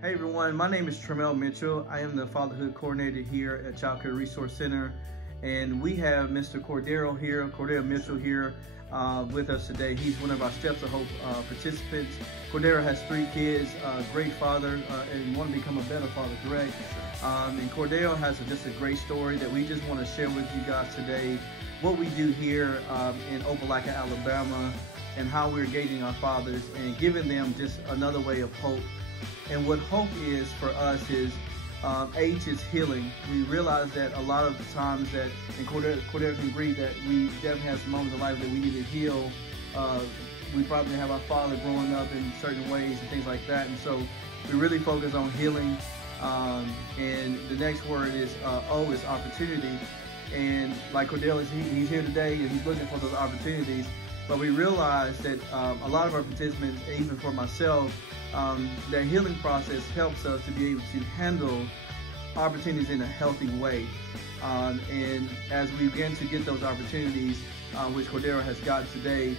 Hey everyone, my name is Tremel Mitchell. I am the fatherhood coordinator here at Child Care Resource Center, and we have Mr. Cordero here, Cordero Mitchell here with us today. He's one of our Steps of Hope participants. Cordero has 3 kids, great father, and want to become a better father, correct? And Cordero has just a great story that we just want to share with you guys today. What we do here in Opelika, Alabama, and how we're engaging our fathers and giving them just another way of hope. And what hope is for us is age is healing. We realize that a lot of the times that, and Cordero can agree, that we definitely have some moments in life that we need to heal. We probably have our father growing up in certain ways and things like that. And so we really focus on healing. And the next word is O is opportunity. And like Cordero, he's here today and he's looking for those opportunities. But we realize that a lot of our participants, even for myself, their healing process helps us to be able to handle opportunities in a healthy way. And as we begin to get those opportunities, which Cordero has gotten today,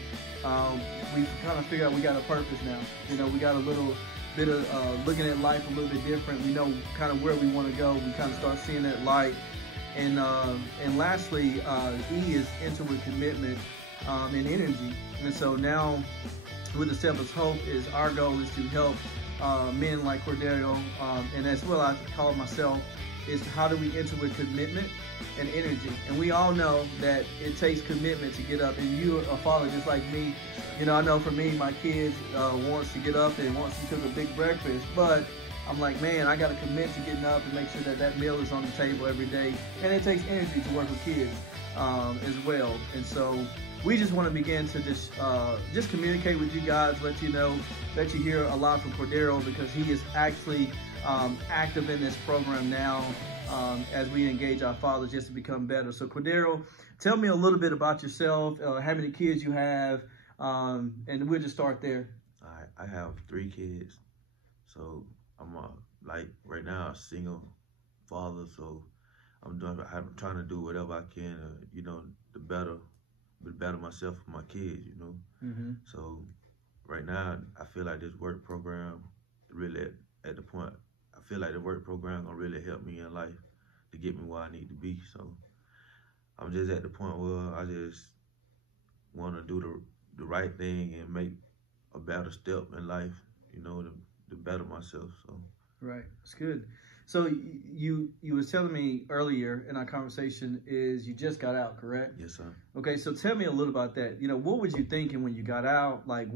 we kind of figure out we got a purpose now. You know, we got a little bit of looking at life a little bit different. We know kind of where we want to go. We kind of start seeing that light. And lastly, E is enter with commitment and energy. And so now, with the Steps of Hope, is our goal is to help men like Cordero, and as well I call myself, is how do we enter with commitment and energy. And we all know that it takes commitment to get up, and you're a father just like me. You know, I know for me, my kids wants to get up and wants to cook a big breakfast, but I'm like, man, I got to commit to getting up and make sure that that meal is on the table every day. And it takes energy to work with kids as well. And so we just want to begin to just communicate with you guys, let you know, let you hear a lot from Cordero, because he is actually active in this program now as we engage our fathers just to become better. So Cordero, tell me a little bit about yourself, how many kids you have, and we'll just start there. All right, I have 3 kids, so I'm like right now a single father, so I'm trying to do whatever I can, you know, to better myself for my kids, you know. So right now, I feel like this work program really at the point. I feel like the work program gonna really help me in life to get me where I need to be. So I'm just at the point where I just want to do the right thing and make a better step in life, you know, to better myself. So right, it's good. So you was telling me earlier in our conversation is you just got out, correct? Yes, sir. Okay, so tell me a little about that. You know, what was you thinking when you got out? Like,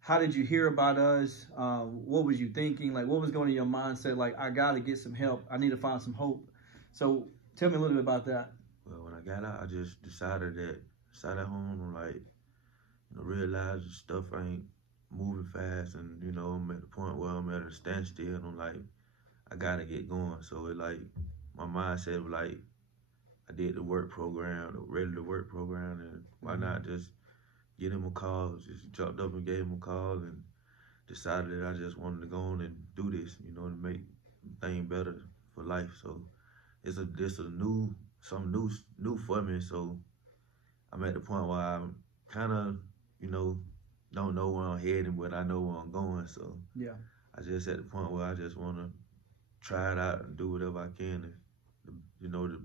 how did you hear about us? What was you thinking? Like, what was going in your mindset? Like, I got to get some help. I need to find some hope. So tell me a little bit about that. Well, when I got out, I just decided that sat at home and like, you know, realized stuff ain't moving fast, and you know, I'm at the point where I'm at a standstill, and I'm like, I gotta get going. So it like, my mindset was like, I did the work program, the regular work program, and why not just get him a call? Just jumped up and gave him a call and decided that I just wanted to go on and do this, you know, to make things better for life. So it's something new for me. So I'm at the point where I'm kind of, you know, don't know where I'm heading, but I know where I'm going. So yeah, I just at the point where I just want to try it out and do whatever I can, to, you know, to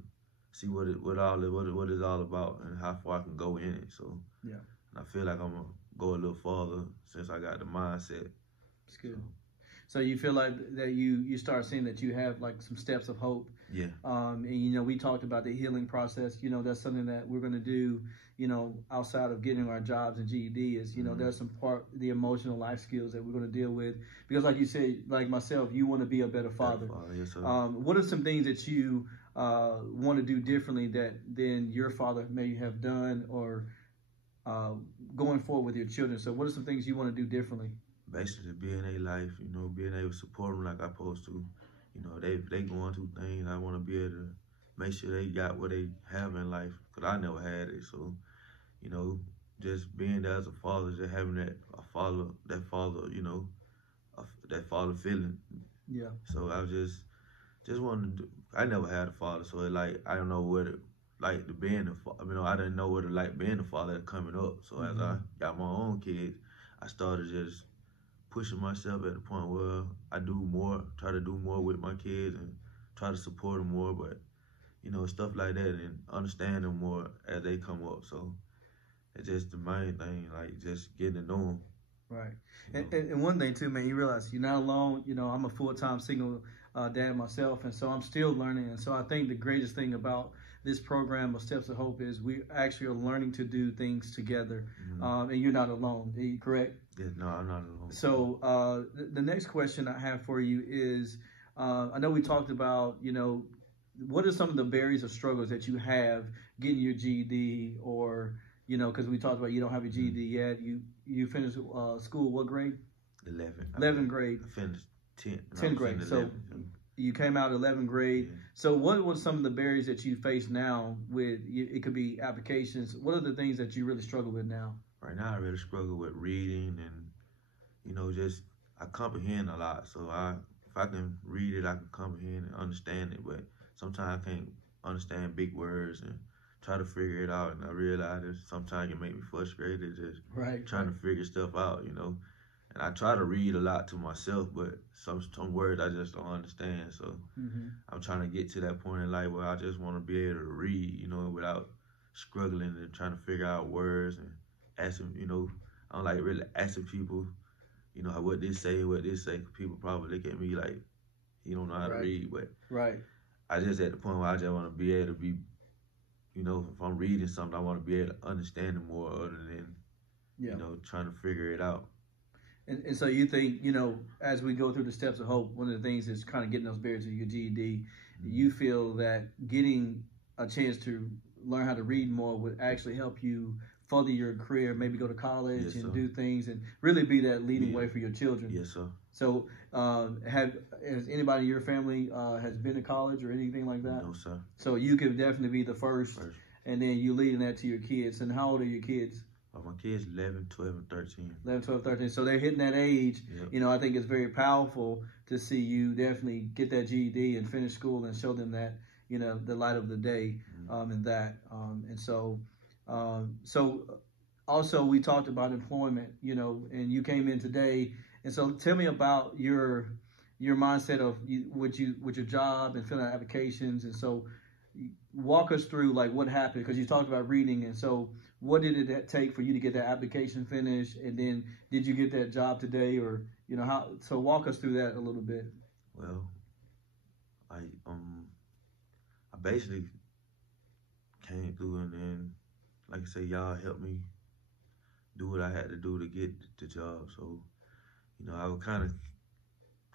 see what it's all about and how far I can go in it. So yeah, and I feel like I'm gonna go a little farther since I got the mindset. it's good. So you feel like that you start seeing that you have like some steps of hope. Yeah. And you know, we talked about the healing process. You know, that's something that we're gonna do, you know, outside of getting our jobs and GED is, you know, there's some the emotional life skills that we're gonna deal with. Because like you said, like myself, you want to be a better father. Yes, sir. What are some things that you want to do differently than your father may have done, or going forward with your children? So what are some things you want to do differently? Basically, being a life, you know, being able to support them like I'm supposed to. You know, they going through things. I want to be able to make sure they got what they have in life, because I never had it. So, you know, just being there as a father, just having that father, you know, that father feeling. Yeah. So I just wanted to I never had a father, so it like, I don't know what it like to being a father. You know, I didn't know what it like being a father coming up. So as I got my own kids, I started just pushing myself at the point where I do more, try to do more with my kids and try to support them more, but stuff like that and understand them more as they come up. So it's just the main thing, like just getting to know them. Right. And one thing too, man, you realize you're not alone. I'm a full-time single dad myself, and so I'm still learning. And so I think the greatest thing about this program of Steps of Hope is we actually are learning to do things together. And you're not alone. Are you correct? Yeah, no, I'm not alone. So the next question I have for you is, I know we talked about, what are some of the barriers or struggles that you have getting your GED, or because we talked about you don't have a GED yet. You finished school what grade? 11th grade. I finished 10th. 10th grade. So you came out 11th grade. Yeah. So what were some of the barriers that you face now with, it could be applications. What are the things that you really struggle with now? Right now I really struggle with reading and, just I comprehend a lot. So if I can read it, I can comprehend and understand it. But sometimes I can't understand big words and try to figure it out, and I realize that sometimes it make me frustrated just trying to figure stuff out, And I try to read a lot to myself, but some words I just don't understand. So I'm trying to get to that point in life where I just want to be able to read, without struggling and trying to figure out words and asking, I don't like really asking people, what they say. People probably look at me like, you don't know how to read, but I just at the point where I just want to be able to be, if I'm reading something, I want to be able to understand it more other than, trying to figure it out. And so you think, as we go through the Steps of Hope, one of the things is kind of getting those barriers to your GED. You feel that getting a chance to learn how to read more would actually help you further your career, maybe go to college and do things and really be that leading way for your children. Yes, sir. So has anybody in your family has been to college or anything like that? No, sir. So you could definitely be the first. And then you leading that to your kids. And how old are your kids? My kids 11, 12, and 13. 11, 12, 13. So they're hitting that age. Yep. I think it's very powerful to see you definitely get that GED and finish school and show them that, the light of the day in that. And so also we talked about employment, and you came in today. And so tell me about your mindset of with your job and filling out applications. And so walk us through like what happened, because you talked about reading. And so what did it take for you to get that application finished? And then did you get that job today, or, how? So walk us through that a little bit. Well, I basically came through, and then, like I say, y'all helped me do what I had to do to get the job. So, I was kind of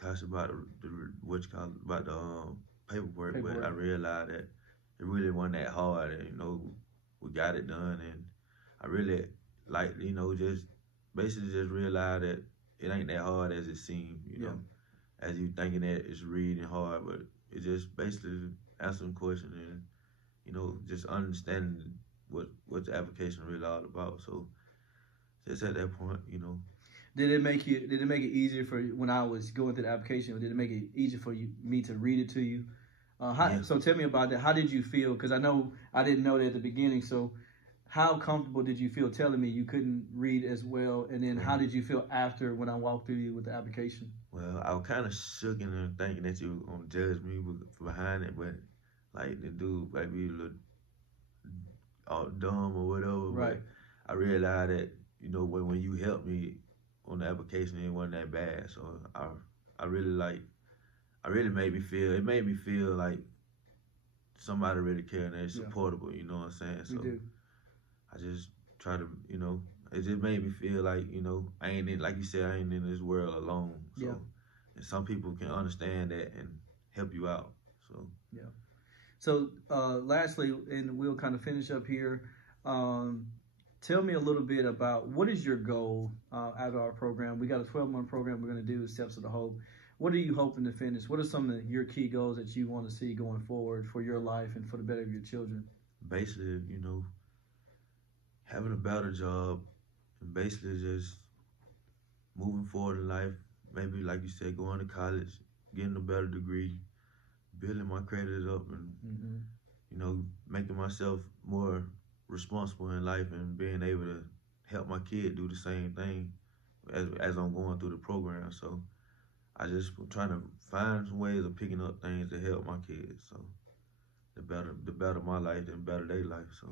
cautious about the paperwork, but I realized that it really wasn't that hard, and, we got it done, and I really just basically just realized that it ain't that hard as it seemed, as you thinking that it's reading hard, but it just basically answering questions and, just understanding what the application really all about. So just at that point, Did it make it easier for when I was going through the application? Did it make it easier for me to read it to you? So tell me about that. How did you feel? Because I know I didn't know that at the beginning. So how comfortable did you feel telling me you couldn't read as well? And then how did you feel after when I walked through you with the application? Well, I was kind of shook and thinking that you were going to judge me behind it. But like the dude, like we look all dumb or whatever. Right. But I realized that, when you helped me on the application, it wasn't that bad. So it really made me feel like somebody really care and they're supportable, you know what I'm saying? So we do. I just try to, it just made me feel like, I ain't in, like you said, I ain't in this world alone. So and some people can understand that and help you out. So So lastly, and we'll kind of finish up here. Tell me a little bit about what is your goal out of our program. We got a 12-month program we're going to do, Steps of the Hope. What are you hoping to finish? What are some of your key goals that you want to see going forward for your life and for the better of your children? Basically, having a better job and basically just moving forward in life. Maybe, like you said, going to college, getting a better degree, building my credit up, and, making myself more responsible in life and being able to help my kid do the same thing, as I'm going through the program. So I just trying to find some ways of picking up things to help my kids. So the better my life, the better their life. So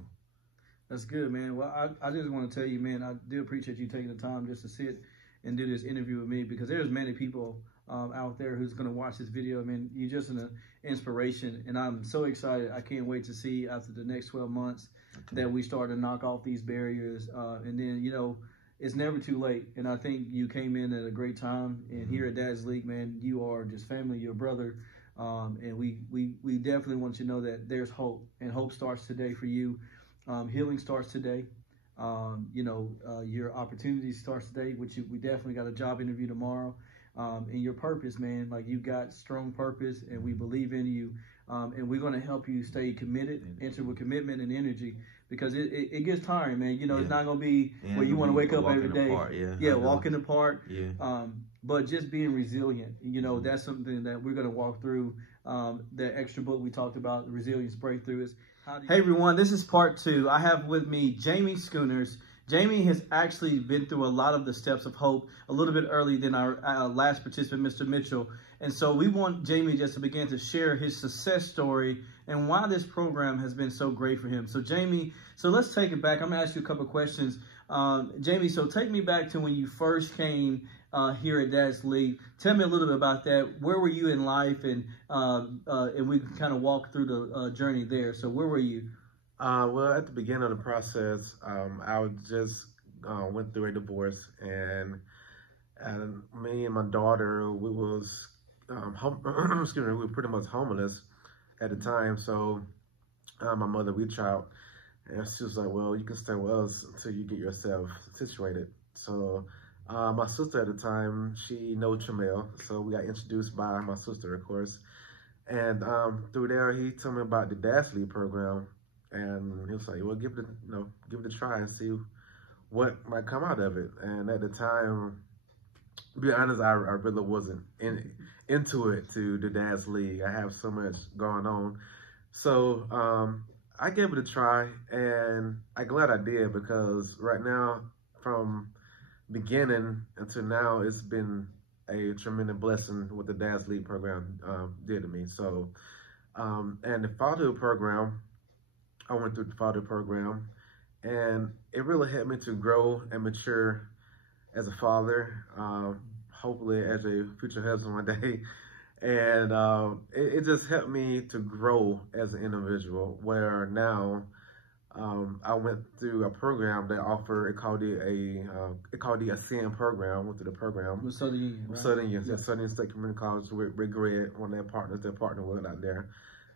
That's good, man. Well, I just want to tell you, man, I do appreciate you taking the time just to sit and do this interview with me, because there's many people out there who's going to watch this video. I mean, you're just an inspiration, and I'm so excited. I can't wait to see after the next 12 months that we start to knock off these barriers. And then, you know, it's never too late. And I think you came in at a great time. And here at Dad's League, man, you are just family, your brother. And we definitely want you to know that there's hope, and hope starts today for you. Healing starts today. You know, your opportunity starts today, which we definitely got a job interview tomorrow. And your purpose, man, like you got strong purpose, and we believe in you. And we're going to help you stay committed, enter with commitment and energy, because it gets tiring, man. You know, it's not going to be where you want to wake up every day. Walk in the park. But just being resilient, you know, that's something that we're going to walk through. The extra book we talked about, the Resilience Breakthrough, is hey everyone, this is part 2. I have with me Jamie Schooners. Jamie has actually been through a lot of the steps of hope a little bit early than our last participant, Mr. Mitchell. And so we want Jamie just to begin to share his success story and why this program has been so great for him. So Jamie, so let's take it back. I'm gonna ask you a couple of questions. Jamie, so take me back to when you first came here at Dad's League. Tell me a little bit about that. Where were you in life? And we can kind of walk through the journey there. So where were you? Well, at the beginning of the process, I just went through a divorce, and me and my daughter, we was excuse me, we were pretty much homeless at the time. So my mother reached out, and she was like, "Well, you can stay with us until you get yourself situated." So my sister at the time, she knows Tramel, so we got introduced by my sister, of course. And through there, he told me about the Dad's League program. And he was like, "Well, give it a try and see what might come out of it." And at the time, to be honest, I really wasn't into it, to the Dad's League. I have so much going on. So I gave it a try, and I'm glad I did, because right now, from beginning until now, it's been a tremendous blessing what the Dad's League program did to me. So, and the fatherhood program, I went through the father program, and it really helped me to grow and mature as a father, hopefully as a future husband one day. And it just helped me to grow as an individual, where now I went through a program that offered, it called the Ascend program. Went through the program. With Southern Union, right? Southern Union, Southern State Community College with Greg, one of their partners, they're partnered with out there.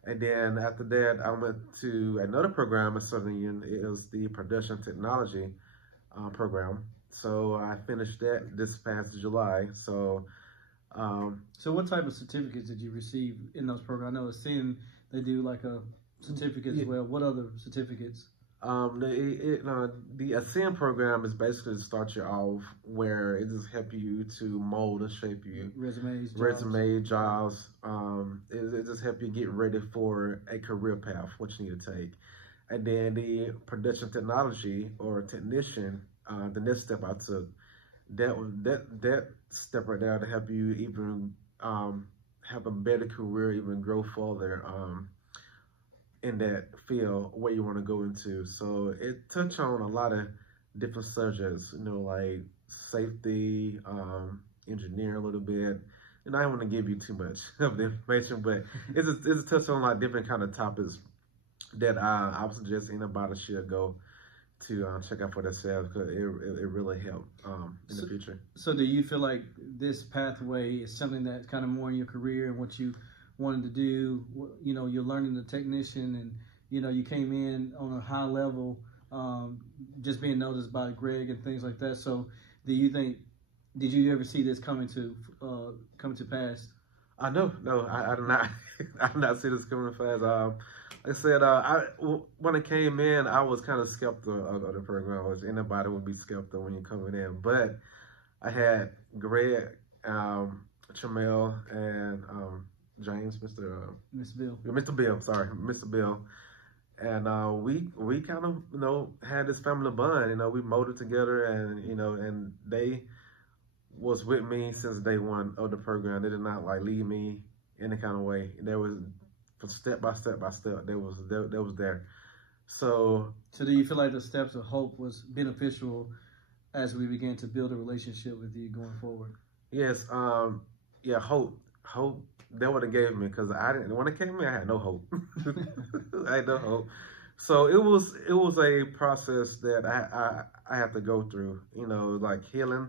And then after that, I went to another program at Southern Union. It was the Production Technology program. So I finished that this past July. So what type of certificates did you receive in those programs? I know Ascend, they do like a certificate as well. What other certificates? The Ascend program is basically to start you off, where it just help you to mold and shape you. Resume, jobs. It just help you get ready for a career path, what you need to take. And then the Production Technology or Technician, the next step I took, that step right there to help you even have a better career, even grow further in that field where you want to go into. So it touched on a lot of different subjects, you know, like safety, engineering a little bit. And I don't want to give you too much of the information, but it's touched on like different kind of topics that I would suggest anybody should go to check out for themselves, because it really helped in the future. So do you feel like this pathway is something that's kind of more in your career and what you wanted to do? You know, you're learning the technician, and you know, you came in on a high level, just being noticed by Greg and things like that. So do you think, did you ever see this coming to pass? No, I do not. I do not see this coming to pass. Like I said, when I came in, I was kind of skeptical of the program, which anybody would be skeptical when you're coming in. But I had Greg, Tramel, and James, Mr. Bill, and we kind of, you know, had this family bond. You know, we molded together, and you know, and they was with me since day one of the program. They did not like leave me any kind of way. There was from step by step by step. There was there. So do you feel like the Steps of Hope was beneficial as we began to build a relationship with you going forward? Yes. Yeah. Hope. That what it gave me, because I didn't, when it came in, I had no hope. I had no hope. So it was a process that I had to go through. You know, like healing.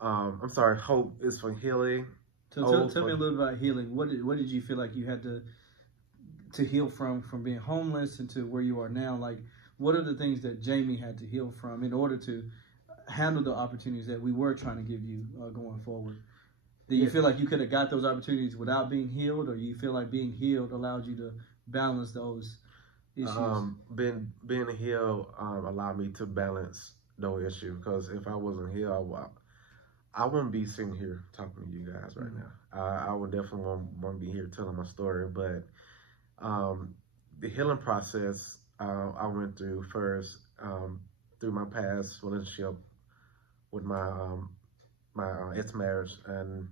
I'm sorry. Hope is for healing. So tell me a little about healing. What did you feel like you had to heal from being homeless into where you are now? Like, what are the things that Jamie had to heal from in order to handle the opportunities that we were trying to give you going forward? Do you feel like you could have got those opportunities without being healed, or you feel like being healed allowed you to balance those issues? Being healed allowed me to balance those issues, because if I wasn't healed, I wouldn't be sitting here talking to you guys right now. I would definitely want to be here telling my story. But the healing process I went through first through my past relationship with my ex-marriage, and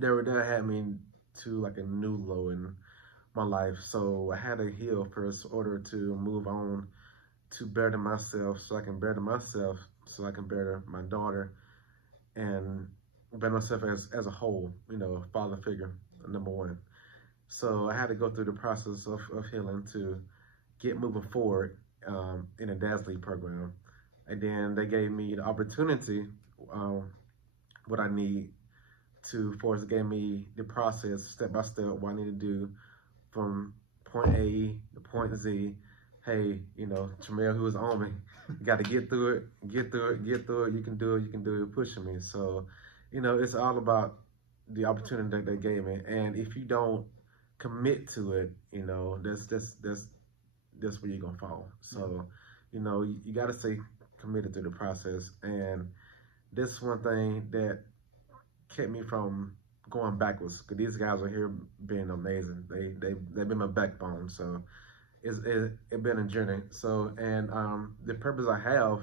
that had me to like a new low in my life. So I had to heal first in order to move on to better myself, so I can better myself, so I can better my daughter, and better myself as a whole, you know, father figure, number one. So I had to go through the process of healing to get moving forward in a Dad's League program. And then they gave me the opportunity, what I need to, gave me the process step by step, what I need to do from point A to point Z. Hey, you know, Tramel, who was on me, you got to get through it, you can do it, pushing me. So, you know, it's all about the opportunity that they gave me. And if you don't commit to it, you know, that's where you're going to fall. So, you know, you got to stay committed to the process. And this one thing that kept me from going backwards, because these guys are here being amazing. They've been my backbone. So it's been a journey. So, and the purpose I have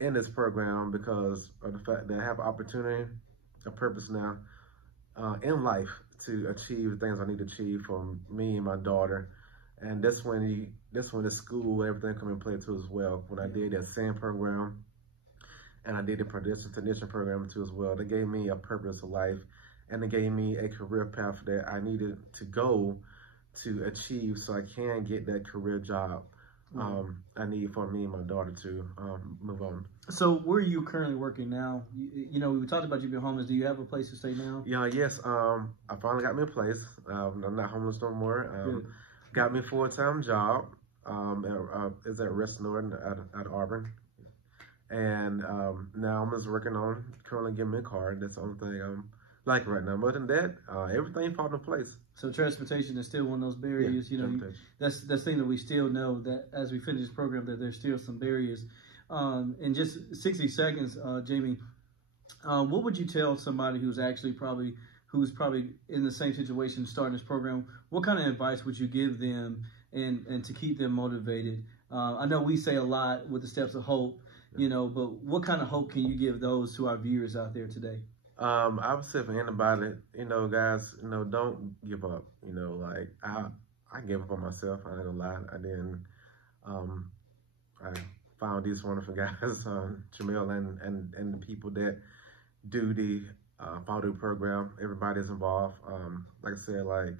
in this program, because of the fact that I have opportunity, a purpose now in life to achieve the things I need to achieve for me and my daughter. And that's when the school, everything come in play too as well. When I did that SAM program, and I did the Production Technician program too as well, they gave me a purpose of life, and they gave me a career path that I needed to go to achieve, so I can get that career job I need for me and my daughter to move on. So where are you currently working now? You know, we talked about you being homeless. Do you have a place to stay now? Yeah, yes. I finally got me a place. I'm not homeless no more. Got me a full-time job. Is at Rest Norton at Auburn. And now I'm just working on currently getting me a car. That's the only thing I'm liking right now. But other than that, everything falls in place. So transportation is still one of those barriers. Yeah, you know, that's the thing that we still know, that as we finish this program, that there's still some barriers. In just 60 seconds, Jamie, what would you tell somebody who's probably in the same situation starting this program? What kind of advice would you give them and to keep them motivated? I know we say a lot with the Steps of Hope, you know, but what kind of hope can you give those to our viewers out there today? I would say for anybody, you know, guys, you know, don't give up. You know, like I gave up on myself. I ain't gonna lie. I didn't. I found these wonderful guys, Jamil and the people that do the follow program. Everybody's involved. Like I said, like,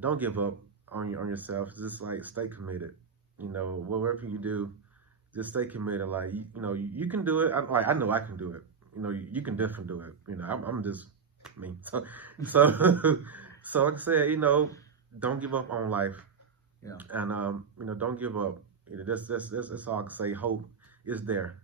don't give up on yourself. Just like stay committed. You know, whatever you do, just stay committed. Like, you know, you can do it. I know I can do it. You know, you can definitely do it. You know, I'm just me. So like I said, you know, don't give up on life. Yeah. And you know, don't give up. You know, that's all I can say. Hope is there.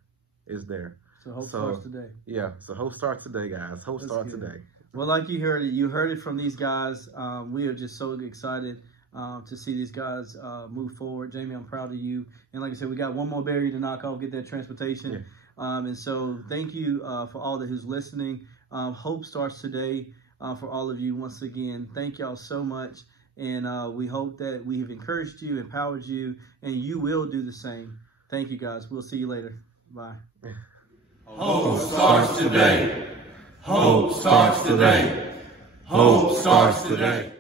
Is there. So hope starts today. Yeah. So hope starts today, guys. Hope starts today. Well, like you heard it from these guys. We are just so excited to see these guys move forward. Jamie, I'm proud of you. And like I said, we got one more barrier to knock off, get that transportation. Yeah. And so thank you for all that who's listening. Hope starts today for all of you. Once again, thank y'all so much. And we hope that we have encouraged you, empowered you, and you will do the same. Thank you, guys. We'll see you later. Bye. Hope starts today. Hope starts today. Hope starts today.